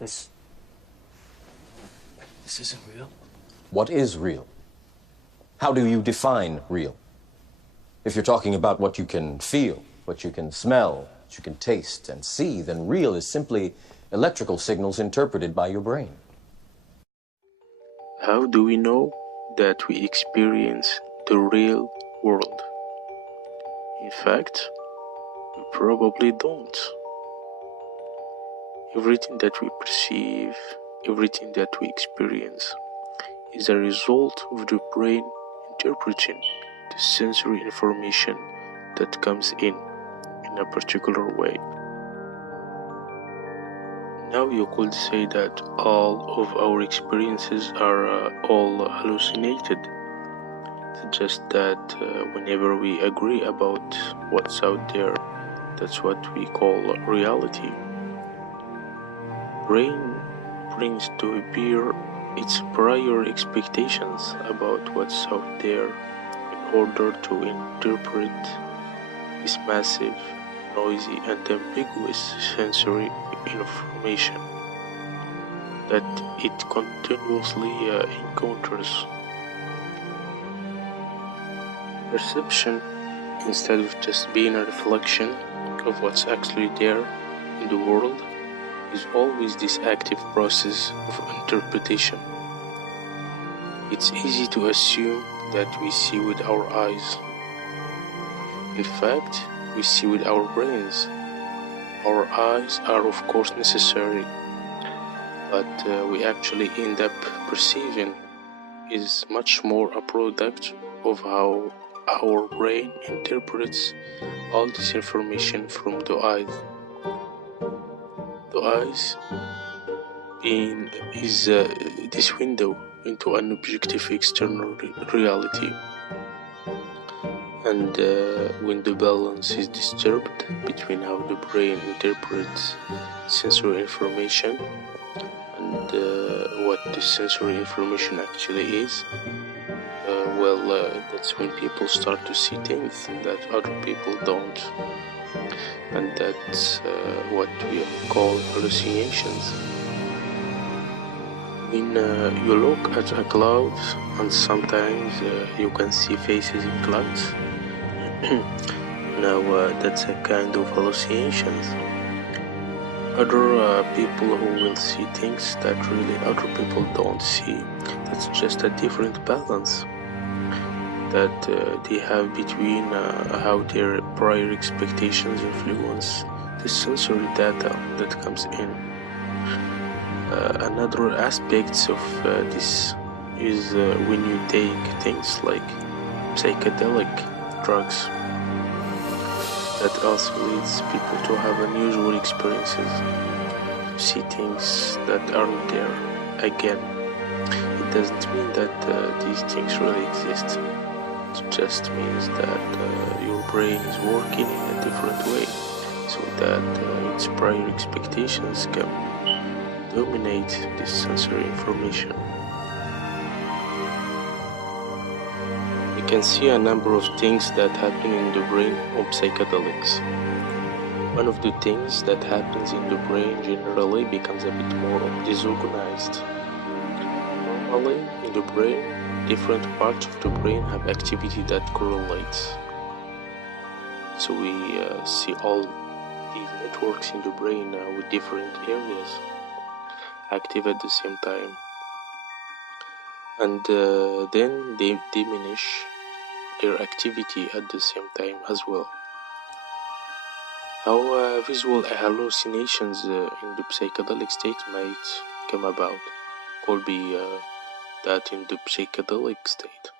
This isn't real. What is real? How do you define real? If you're talking about what you can feel, what you can smell, what you can taste and see, then real is simply electrical signals interpreted by your brain. How do we know that we experience the real world? In fact, we probably don't. Everything that we perceive, everything that we experience is a result of the brain interpreting the sensory information that comes in a particular way. Now you could say that all of our experiences are all hallucinated. It's just that whenever we agree about what's out there, that's what we call reality. Brain brings to bear its prior expectations about what's out there in order to interpret this massive, noisy and ambiguous sensory information that it continuously encounters. Perception, instead of just being a reflection of what's actually there in the world, is always this active process of interpretation. It's easy to assume that we see with our eyes. In fact, we see with our brains. Our eyes are of course necessary, but we actually end up perceiving is much more a product of how our brain interprets all this information from the eyes. The eyes is this window into an objective external reality, and when the balance is disturbed between how the brain interprets sensory information and what the sensory information actually is, that's when people start to see things that other people don't, and that's what we call hallucinations. When you look at a cloud and sometimes you can see faces in clouds, now that's a kind of hallucinations. Other people who will see things that really other people don't see, that's just a different balance that they have between how their prior expectations influence the sensory data that comes in. Another aspect of this is when you take things like psychedelic drugs, that also leads people to have unusual experiences, to see things that aren't there again. It doesn't mean that these things really exist. It just means that your brain is working in a different way, so that its prior expectations can dominate this sensory information. You can see a number of things that happen in the brain of psychedelics. One of the things that happens in the brain generally becomes a bit more disorganized. Normally, in the brain, different parts of the brain have activity that correlates. So we see all these networks in the brain with different areas active at the same time, and then they diminish their activity at the same time as well. How visual hallucinations in the psychedelic state might come about could be that in the psychedelic state,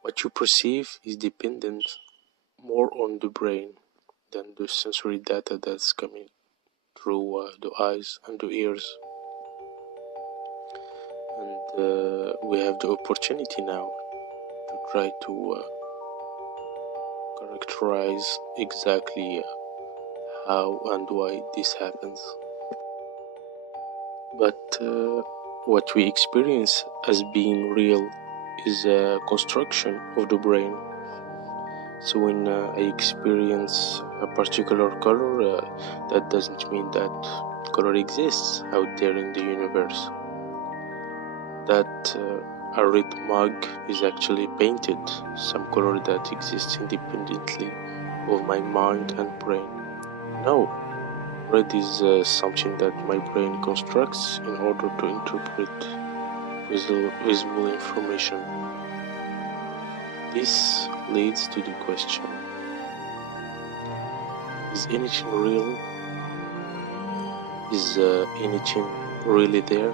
what you perceive is dependent more on the brain than the sensory data that's coming through the eyes and the ears. And we have the opportunity now to try to characterize exactly how and why this happens. But what we experience as being real is a construction of the brain. So when I experience a particular color, that doesn't mean that color exists out there in the universe. That a red mug is actually painted, some color that exists independently of my mind and brain. No, red is something that my brain constructs in order to interpret visible information. This leads to the question: is anything real? Is anything really there?